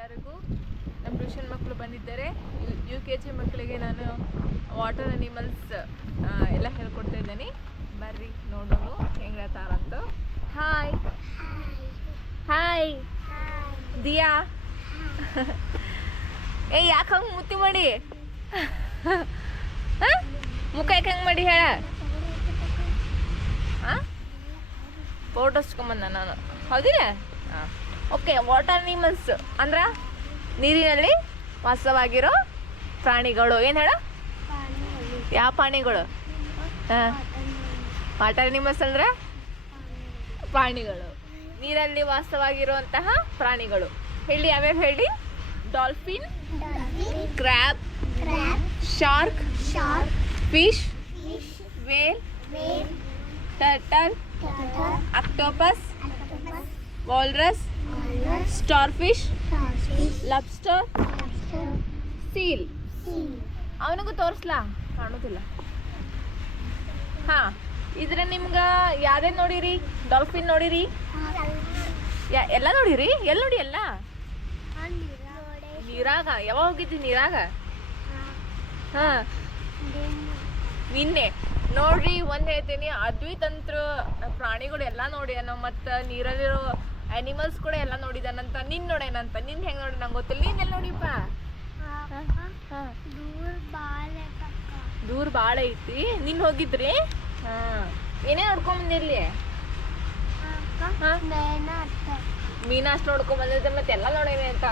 ಎಲ್ಲರಿಗೂ. ನಮ್ಮ ಟ್ಯೂಷನ್ ಮಕ್ಕಳು ಬಂದಿದ್ದಾರೆ. ಯು ಕೆ ಜಿ ಮಕ್ಕಳಿಗೆ ನಾನು ವಾಟರ್ ಅನಿಮಲ್ಸ್ ಎಲ್ಲ ಹೇಳ್ಕೊಡ್ತಾ ಇದ್ದೀನಿ. ಬರ್ರಿ ಹೆಂಗ್ರ ತಾರಂತು ಹಾಯ್ ಹಾಯ್ ದಿಯಾ? ಏ, ಯಾಕೆ ಹಂಗೆ ಮುತ್ತಿ ಮಾಡಿ? ಮುಖ ಯಾಕೆ ಹಂಗೆ ಮಾಡಿ ಹೇಳ? ಫೋಟೋ ನಾನು. ಹೌದಿಲ್ಲ? ಹಾಂ. ಓಕೆ ವಾಟರ್ ಅನಿಮಲ್ಸ್ ಅಂದ್ರೆ ನೀರಿನಲ್ಲಿ ವಾಸವಾಗಿರೋ ಪ್ರಾಣಿಗಳು. ಏನು ಹೇಳ? ಯಾವ ಪ್ರಾಣಿಗಳು ಹಾಂ. ವಾಟರ್ ಅನಿಮಲ್ಸ್ ಅಂದ್ರ? ಪ್ರಾಣಿಗಳು ನೀರಲ್ಲಿ ವಾಸವಾಗಿರುವಂತಹ ಪ್ರಾಣಿಗಳು. ಹೇಳಿ ಯಾವ್ಯಾವ ಹೇಳಿ? Dolphin crab shark fish whale turtle octopus walrus starfish lobster seal ಅವನಿಗೂ ತೋರಿಸ್ಲಾ? ಕಾಣುದಿಲ್ಲ. ಹಾ ಇದ್ರೆ ನಿಮ್ಗೆ ಯಾವ್ದೇ ನೋಡಿರಿ? ಡಾಲ್ಫಿನ್ ನೋಡಿರಿ? ಯಾ ಎಲ್ಲ ನೋಡಿರಿ? ಎಲ್ಲಿ ನೋಡಿ ಎಲ್ಲ? ನೀರಾಗ. ಯಾವಾಗ ಹೋಗಿದ್ದಿ ನೀರಾಗ? ಹಾ. ನಿನ್ನೆ. ನೋಡ್ರಿ, ಒಂದ್ ಹೇಳ್ತೀನಿ ಅದ್ವಿತಂತ್ರ ಪ್ರಾಣಿಗಳು ಎಲ್ಲಾ ನೋಡ್ಯಾನ ಮತ್ತ ನೀರಲ್ಲಿರೋ ಅನಿಮಲ್ಸ್ ಕೂಡ ಎಲ್ಲ ನೋಡಿದಾನಂತ. ನಿನ್ ನೋಡೇನಂತ? ನಿನ್ ಹೆಂಗ್ ನೋಡಿ ನಂಗೆ ಗೊತ್ತಿಲ್ಲ. ನೀನ್ ಎಲ್ಲಿ ನೋಡಿಪ್ಪ? ದೂರ ಭಾಳ ಐತಿ. ನಿನ್ ಹೋಗಿದ್ರಿ? ಹಾ. ಏನೇ ನೋಡ್ಕೊಂಡ್ ಬಂದಿರ್ಲಿ? ಮೀನಾ ಅಷ್ಟು ನೋಡ್ಕೊಂಡ್ ಬಂದಿದ್ದೆ ಮತ್ತೆ ಎಲ್ಲ ನೋಡೇನಿ ಅಂತ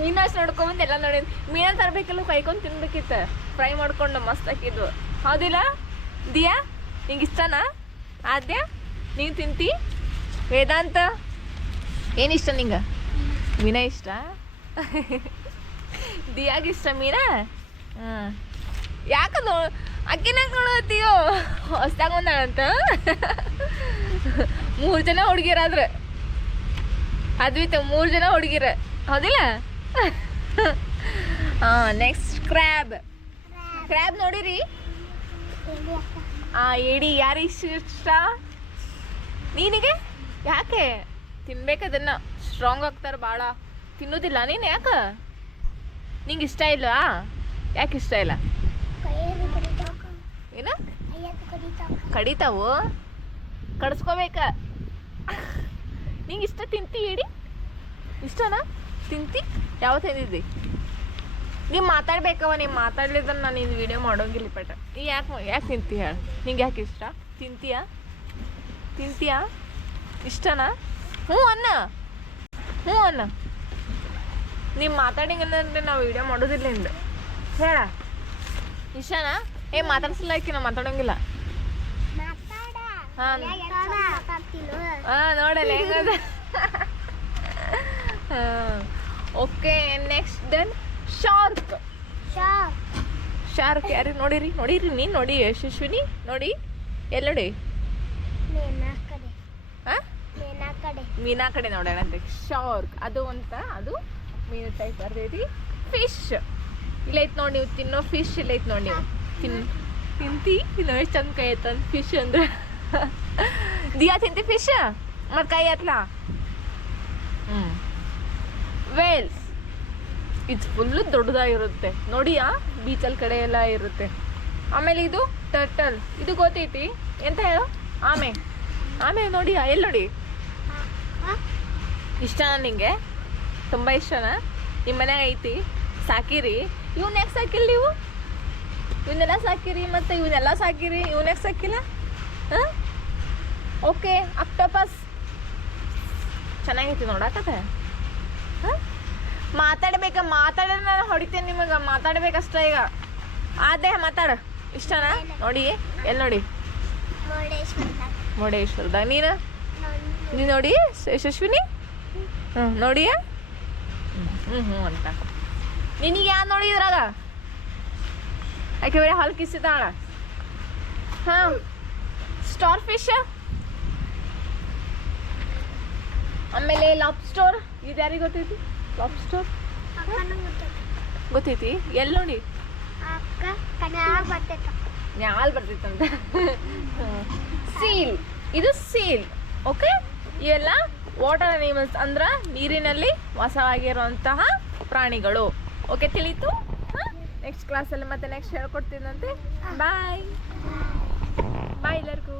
ಮೀನಾ ಅಷ್ಟು ನೋಡ್ಕೊಂಡ್ ಬಂದು ಎಲ್ಲ ನೋಡೇನಿ. ಮೀನಾ ತರ್ಬೇಕಲ್ಲ, ಕೈಕೊಂಡ್ ತಿನ್ಬೇಕಿತ್ತ. ಫ್ರೈ ಮಾಡ್ಕೊಂಡು ಮಸ್ತ್ ಹಾಕಿದ್ವು ಹೌದಿಲ್ಲ? ದಿಯಾ? ನಿಂಗೆ ಇಷ್ಟನಾ? ಆದ್ಯ ನೀನು ತಿಂತಿ? ವೇದಾಂತ? ಏನು ಇಷ್ಟ ನಿಂಗೆ? ಮೀನಾ ಇಷ್ಟ? ದಿಯಾಗೆ ಇಷ್ಟ ಮೀನಾ? ಹಾಂ. ಯಾಕದು ಅಕ್ಕಿನಾಗ ನೋಡತ್ತೀಯೋ ಹೊಸ್ದಾಗ ಒಂದಾಳಂತ ಮೂರು ಜನ ಹುಡುಗಿರಾದ್ರೆ. ಅದ್ವಿತ ಮೂರು ಜನ ಹುಡುಗಿರ. ಹೌದಿಲ್ಲ? ಹಾಂ ನೆಕ್ಸ್ಟ್ ಕ್ರ್ಯಾಬ್ ಕ್ರ್ಯಾಬ್ ನೋಡಿರಿ? ಆ ಏಡಿ ಯಾರು ಇಷ್ಟ? ನೀನಿಗೆ? ಯಾಕೆ? ತಿನ್ಬೇಕದನ್ನ. ಸ್ಟ್ರಾಂಗ್ ಆಗ್ತಾರೆ ಭಾಳ ತಿನ್ನೋದಿಲ್ಲ ನೀನು ಯಾಕೆ? ನಿಂಗೆ ಇಷ್ಟ ಇಲ್ವಾ ಯಾಕೆ ಇಷ್ಟ ಇಲ್ಲ? ಏನ? ಕಡಿತಾವು? ಕಡಿಸ್ಕೋಬೇಕ. ನಿಂಗೆ ಇಷ್ಟ ತಿಂತಿ ಏಡಿ ಇಷ್ಟನಾ? ತಿಂತಿ? ಯಾವ ತಿಂದಿದ್ದಿ? ನೀವು ಮಾತಾಡ್ಬೇಕವ ನೀವು ಮಾತಾಡ್ಲಿದ್ರೆ ನಾನು ಇದು ವಿಡಿಯೋ ಮಾಡೋಂಗಿಲ್ಲ ಪಟ. ನೀ ಯಾಕೆ ಯಾಕೆ ತಿಂತಿ ಹೇಳ ನಿಂಗೆ ಯಾಕೆ ಇಷ್ಟ? ತಿಂತೀಯಾ? ತಿಂತೀಯಾ? ಇಷ್ಟನಾ? ಹ್ಞೂ ಅನ್ನ. ಹ್ಞೂ ಅನ್ನ. ನೀವು ಮಾತಾಡಿಂಗಂದ್ರೆ ನಾವು ವಿಡಿಯೋ ಮಾಡೋದಿಲ್ಲ ಇಂದು ಹೇಳ. ಇಷ್ಟನಾ ಏ, ಮಾತಾಡ್ಸಲ್ಲ ನಾ ಮಾತಾಡೋಂಗಿಲ್ಲ. ಹಾಂ. ಹಾಂ, ನೋಡಲ್ಲ ಹೆಂಗದ. Okay next then shark shark ಯಾರು? ನೋಡಿರಿ ನೋಡಿರಿ ನೀನು ನೋಡಿ ಯಶಸ್ವಿನಿ ನೋಡಿ. ಎಲ್ಲಿ ನೋಡಿ? ಹಾಂ ಮೀನಾ ಕಡೆ. ನೋಡೋಣ ಶಾರ್ಕ್ ಅದು ಅಂತ ಅದು ಮೀನು ಟೈಪ್ ಬರ್ತೈತಿ ಫಿಶ್ ಇಲ್ಲೈತೆ ನೋಡಿ ನೀವು ತಿನ್ನೋ ಫಿಶ್ ಇಲ್ಲೈತೆ ನೋಡಿ ನೀವು. ತಿನ್ ತಿಂತಿ? ತಿನ್ನೋ ಎಷ್ಟು ಚಂದ ಕೈ ಐತಂದ್ ಫಿಶ್ ಅಂದ್ರೆ. ದಿಯಾ ತಿಂತಿ ಫಿಶ್ ಮತ್ತೆ ಕೈ ಎತ್ತಲ ಹ್ಞೂ ವೇಲ್ಸ್ ಇದು ಫುಲ್ಲು ದೊಡ್ಡದಾಗಿರುತ್ತೆ. ನೋಡಿಯಾ ಬೀಚಲ್ಲಿ ಕಡೆ ಎಲ್ಲ ಇರುತ್ತೆ. ಆಮೇಲೆ ಇದು ಟರ್ಟಲ್ ಇದು ಗೊತ್ತೈತಿ? ಎಂತ ಹೇಳು? ಆಮೆ. ಆಮೆ ನೋಡಿಯಾ ಎಲ್ಲಿ ನೋಡಿ? ಇಷ್ಟನಾ ನಿಂಗೆ? ತುಂಬ ಇಷ್ಟನಾ? ನಿಮ್ಮ ಮನೆಯಾಗ ಐತಿ? ಸಾಕಿರಿ. ಇವ್ನ ಯಾಕೆ ಸಾಕಿಲ್ಲ ನೀವು? ಇವನ್ನೆಲ್ಲ ಸಾಕಿರಿ ಮತ್ತು ಇವನ್ನೆಲ್ಲ ಸಾಕಿರಿ? ಇವನ್ ಯಾಕೆ ಸಾಕಿಲ್ಲ? ಹಾಂ? ಓಕೆ ಅಕ್ಟೋಪಸ್ ಚೆನ್ನಾಗೈತಿ ನೋಡಕತ್ತೆ ಹಾಂ? ಮಾತಾಡ್ಬೇಕ ಮಾತಾಡಿದ್ರೆ ನಾನು ಹೊಡಿತೇನೆ ನಿಮಗೆ. ಮಾತಾಡ್ಬೇಕಷ್ಟ ಈಗ. ಆದೇ ಮಾತಾಡ. ಇಷ್ಟನ? ನೋಡಿ ಎಲ್ಲಿ ನೋಡಿ? ಮುರುಡೇಶ್ವರದಾಗ. ನೀನು? ನೀ ನೋಡಿ ಯಶಸ್ವಿನಿ? ಹ್ಞೂ ನೋಡಿ ಹ್ಞೂ ಹ್ಞೂ ಅಂತ. ನಿನಗೆ ಯಾರು ನೋಡಿ ಇದ್ರಾಗ? ಯಾಕೆ ಬೇರೆ ಹಾಲು ಕಿಸಿದಾಳ ಹಾಂ. ಸ್ಟಾರ್ ಫಿಶ್ ಆಮೇಲೆ ಲಾಬ್ಸ್ಟೋರ್ ಇದು ಯಾರಿಗೆ ಗೊತ್ತೈತಿ? ಲಾಬ್ಸ್ಟೋರ್ ಗೊತ್ತೈತಿ? ಎಲ್ಲಿ ನೋಡಿ? ಮ್ಯಾಲ್ ಬರ್ತೈತಂತ. ಸೀಲ್. ಇದು ಸೀಲ್. ಓಕೆ ಇವೆಲ್ಲ ವಾಟರ್ ಅನಿಮಲ್ಸ್ ಅಂದ್ರೆ ನೀರಿನಲ್ಲಿ ವಾಸವಾಗಿರುವಂತಹ ಪ್ರಾಣಿಗಳು. ಓಕೆ ತಿಳಿತು? ನೆಕ್ಸ್ಟ್ ಕ್ಲಾಸಲ್ಲಿ ಮತ್ತೆ ನೆಕ್ಸ್ಟ್ ಹೇಳ್ಕೊಡ್ತೀನಂತೆ. ಬಾಯ್ ಬಾಯ್ ಎಲ್ಲರಿಗೂ.